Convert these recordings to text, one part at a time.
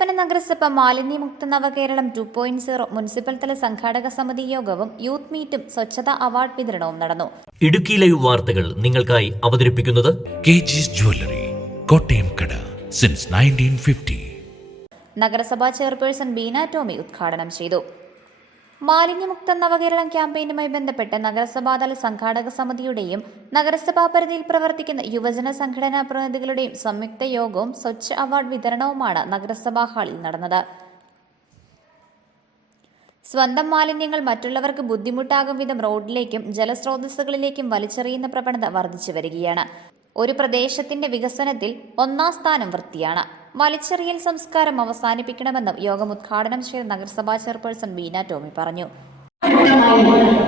കട്ടപ്പന നഗരസഭ മാലിന്യമുക്ത നവകേരളം 2.0 മുനിസിപ്പൽ തല സംഘാടക സമിതി യോഗവും യൂത്ത് മീറ്റും സ്വച്ഛതാ അവാർഡ് വിതരണവും നടന്നു. ഇടുക്കി ലൈവ് വാർത്തകൾ നിങ്ങൾക്കായി അവതരിപ്പിക്കുന്നത് KG's Jewelry, കോട്ടയംകട since 1950. നഗരസഭാ ചെയർപേഴ്സൺ ബീന ടോമി ഉദ്ഘാടനം ചെയ്തു. മാലിന്യമുക്ത നവകേരളം ക്യാമ്പയിനുമായി ബന്ധപ്പെട്ട് നഗരസഭാതല സംഘാടക സമിതിയുടെയും നഗരസഭാ പരിധിയിൽ പ്രവർത്തിക്കുന്ന യുവജന സംഘടനാ പ്രതിനിധികളുടെയും സംയുക്ത യോഗവും സ്വച്ഛ് അവാർഡ് വിതരണവുമാണ് നഗരസഭാ ഹാളിൽ നടന്നത്. സ്വന്തം മാലിന്യങ്ങൾ മറ്റുള്ളവർക്ക് ബുദ്ധിമുട്ടാകും വിധം റോഡിലേക്കും ജലസ്രോതസ്സുകളിലേക്കും വലിച്ചെറിയുന്ന പ്രവണത വർദ്ധിച്ചു വരികയാണ്. ഒരു പ്രദേശത്തിന്റെ വികസനത്തിൽ ഒന്നാം സ്ഥാനം വൃത്തിയാണ്. വലിച്ചെറിയൽ സംസ്കാരം അവസാനിപ്പിക്കണമെന്നും യോഗം ഉദ്ഘാടനം ചെയ്ത നഗരസഭാ ചെയർപേഴ്സൺ ബീന ടോമി പറഞ്ഞു.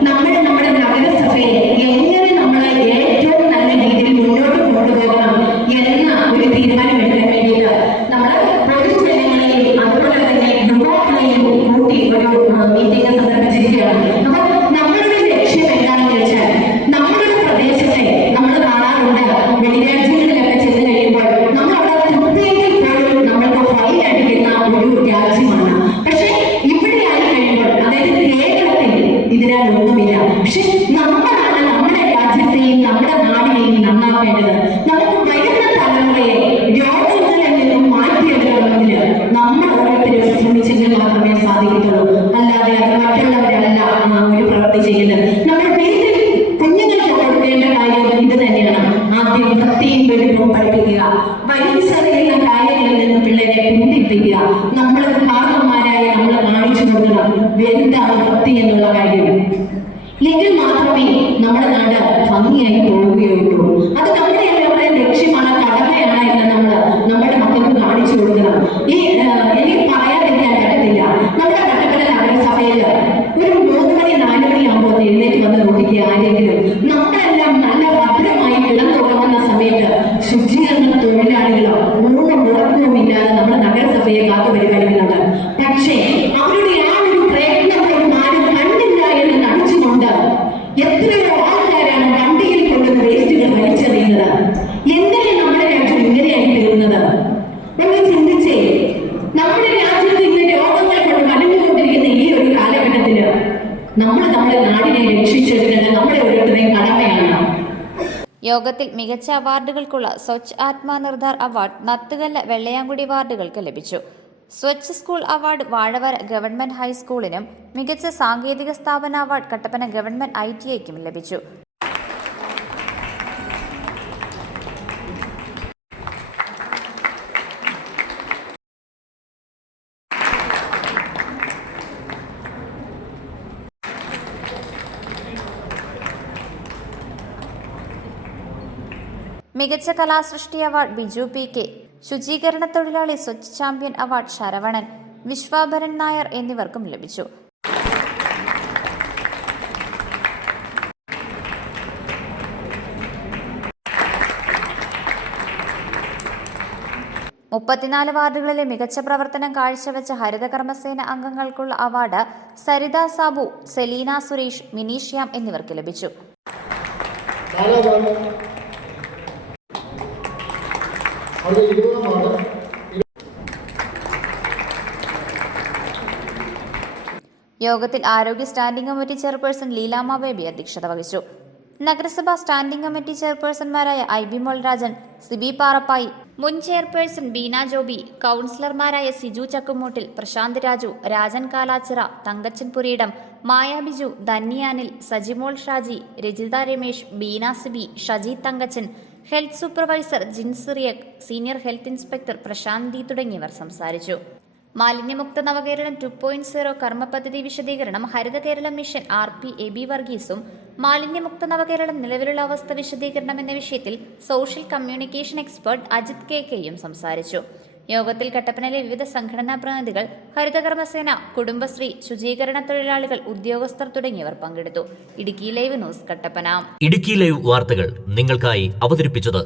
നമ്മുടെ നഗരസഭയെ എങ്ങനെ നമ്മൾ ഏറ്റവും നല്ല രീതിയിൽ മുന്നോട്ട് കൊണ്ടുപോകണം എന്ന ഒരു തീരുമാനമെടുക്കാൻ വേണ്ടിയിട്ട് നമ്മൾ പൊതുജനങ്ങളെയും അതുപോലെ തന്നെ യുവാക്കളെയും കൂട്ടി ഒരു മീറ്റിംഗ് സംഘടിപ്പിച്ചിരിക്കുകയാണ്. അപ്പൊ നമ്മളുടെ ലക്ഷ്യം എന്താണെന്ന് വെച്ചാൽ നമ്മുടെ പ്രദേശത്തെ നമ്മൾ കാണാറുണ്ട്, വെളിരാജ്യങ്ങളിലൊക്കെ ചെന്ന് കഴിയുമ്പോൾ നമ്മൾ അവിടെ തുപ്പിയെങ്കിൽ പോലും നമ്മൾക്ക് ഫൈൻ അടിക്കുന്ന ഒരു രാജ്യമാണ്. പക്ഷെ ഇവിടെ ആയി കഴിയുമ്പോൾ അതായത് കേരളത്തിൽ ഇതിനൊന്നുമില്ല. പക്ഷെ നമ്മളാണ് നമ്മുടെ രാജ്യത്തെയും നമ്മുടെ നാടിനെയും നന്നാക്കേണ്ടത്. നമുക്ക് വരുന്ന തലമുറയെ രോഗങ്ങളിൽ നിന്നും മാറ്റിയെടുക്കണമെങ്കിൽ നമ്മൾ ഓരോരുത്തരും ശ്രമിച്ചെങ്കിൽ മാത്രമേ സാധിക്കത്തുള്ളൂ. അല്ലാതെ അത് മറ്റുള്ളവരല്ല ഒരു പ്രവൃത്തി ചെയ്യുന്നത്. നമ്മൾ വീട്ടിൽ കുഞ്ഞുങ്ങൾക്ക് കൊടുക്കേണ്ട കാര്യം ഇത് തന്നെയാണ്. ആദ്യം വൃത്തിയും വെളുപ്പും പഠിപ്പിക്കുക, വലിച്ചെറിയുന്ന കാര്യങ്ങളിൽ നിന്ന് പിള്ളേരെ പിന്തിപ്പിക്കുക. നമ്മൾ കാരണന്മാരായി നമ്മൾ കാണിച്ചു കൊടുക്കണം എന്താണ് വൃത്തി എന്നുള്ള കാര്യം. എങ്കിൽ മാത്രമേ നമ്മുടെ നാട് ഭംഗിയായി പോവുകയുള്ളൂ. അത് നമ്മുടെ എല്ലാവരുടെയും ലക്ഷ്യമാണ്, കടമയാണ് എന്ന് നമ്മുടെ മക്കൾക്ക് കാണിച്ചു കൊടുക്കണം. എനിക്ക് പറയാതിരിക്കാൻ പറ്റത്തില്ല. നമ്മുടെ കട്ടപ്പന നഗരസഭയിൽ ഒരു 3 മണി 4 മണിയാകുമ്പോൾ എഴുന്നേറ്റ് വന്ന് നോക്കിക്കുക ആരെങ്കിലും. നമ്മളെല്ലാം നല്ല ഭദ്രമായി കിടന്നുറങ്ങുന്ന സമയത്ത് ശുചീകരണ തൊഴിലാളികളോ ഊണും ഉറക്കവും ഇല്ലാതെ നമ്മുടെ നഗരസഭയെ കാത്തു പരിപാലിക്കുന്നുണ്ട്. പക്ഷേ അവരുടെ ആ ഒരു പ്രയത്നം ആരും കണ്ടില്ല എന്ന് നടിച്ചുകൊണ്ട് എത്രയോ ആൾക്കാരാണ് വണ്ടിയിൽ കൊണ്ടുവന്ന് വേസ്റ്റുകൾ വലിച്ചെറിയുന്നത്. എങ്ങനെ നമ്മുടെ രാജ്യം ഇങ്ങനെയായി തീർന്നത് എന്ന് ചിന്തിച്ചേ. നമ്മുടെ രാജ്യത്ത് ഇന്ന് രോഗങ്ങൾ കൊണ്ട് വലഞ്ഞുകൊണ്ടിരിക്കുന്ന ഈ ഒരു കാലഘട്ടത്തില് നമ്മുടെ നാടിനെ രക്ഷിച്ചെടുക്കേണ്ടത് നമ്മുടെ ഓരോരുത്തരുടെയും കടമയാണ്. യോഗത്തിൽ മികച്ച അവാർഡുകൾക്കുള്ള സ്വച്ഛ് ആത്മാ നിർധാർ അവാർഡ് നത്തുകല്ല് വെള്ളയാങ്കുടി വാർഡുകൾക്ക് ലഭിച്ചു. Swachh school award Vazhavara government ഹൈസ്കൂളിനും മികച്ച സാങ്കേതിക സ്ഥാപന അവാർഡ് കട്ടപ്പന ഗവൺമെന്റ് ITIക്കും ലഭിച്ചു. മികച്ച കലാസൃഷ്ടി അവാർഡ് ബിജു PK, ശുചീകരണ തൊഴിലാളി സ്വച്ഛ് ചാമ്പ്യൻ അവാർഡ് ശരവണൻ, വിശ്വാഭരൻ നായർ എന്നിവർക്കും ലഭിച്ചു. മുപ്പത്തിനാല് വാർഡുകളിലെ മികച്ച പ്രവർത്തനം കാഴ്ചവെച്ച ഹരിതകർമ്മസേന അംഗങ്ങൾക്കുള്ള അവാർഡ് സരിത സാബു, സെലീന സുരേഷ്, മിനി ശ്യാം എന്നിവർക്ക് ലഭിച്ചു. യോഗത്തിൽ ആരോഗ്യ standing committee chairperson Leelamma Baby അധ്യക്ഷത വഹിച്ചു. നഗരസഭാ സ്റ്റാൻഡിംഗ് കമ്മിറ്റി ചെയർപേഴ്സൺമാരായ IB മോൾരാജൻ, സിബി പാറപ്പായി, മുൻ ചെയർപേഴ്സൺ ബീന ജോബി, കൗൺസിലർമാരായ Siju Chakkumoottil, Prashanth Raju, Rajan Kalachira, Thankachan Pureedam, Maya Biju, Dhanyanil, Sajimol Shaji, Rajitha Ramesh, Beena Siby, Shaji Thankachan, health supervisor Jincyriac, senior health inspector Prashanth D തുടങ്ങിയവർ സംസാരിച്ചു. മാലിന്യമുക്ത നവകേരളം 2.0 കർമ്മ പദ്ധതി വിശദീകരണം Haritha Keralam mission RP AB വർഗീസും മാലിന്യമുക്ത നവകേരളം നിലവിലുള്ള അവസ്ഥ വിശദീകരണം എന്ന വിഷയത്തിൽ സോഷ്യൽ കമ്മ്യൂണിക്കേഷൻ എക്സ്പെർട്ട് അജിത് KKയും സംസാരിച്ചു. യോഗത്തിൽ കട്ടപ്പനയിലെ വിവിധ സംഘടനാ പ്രതിനിധികൾ, ഹരിതകർമ്മസേന, കുടുംബശ്രീ, ശുചീകരണ തൊഴിലാളികൾ, ഉദ്യോഗസ്ഥർ തുടങ്ങിയവർ പങ്കെടുത്തു. Idukki live news Kattappana. Idukki live വാർത്തകൾ നിങ്ങൾക്കായി അവതരിപ്പിച്ചത്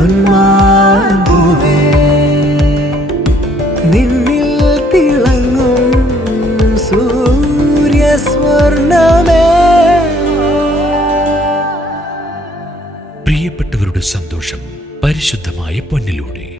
പൊന്മാമ്പൂവേ നിന്നിൽ തിളങ്ങും സൂര്യസ്വർണമേ. പ്രിയപ്പെട്ടവരുടെ സന്തോഷം പരിശുദ്ധമായ പൊന്നിലൂടെ.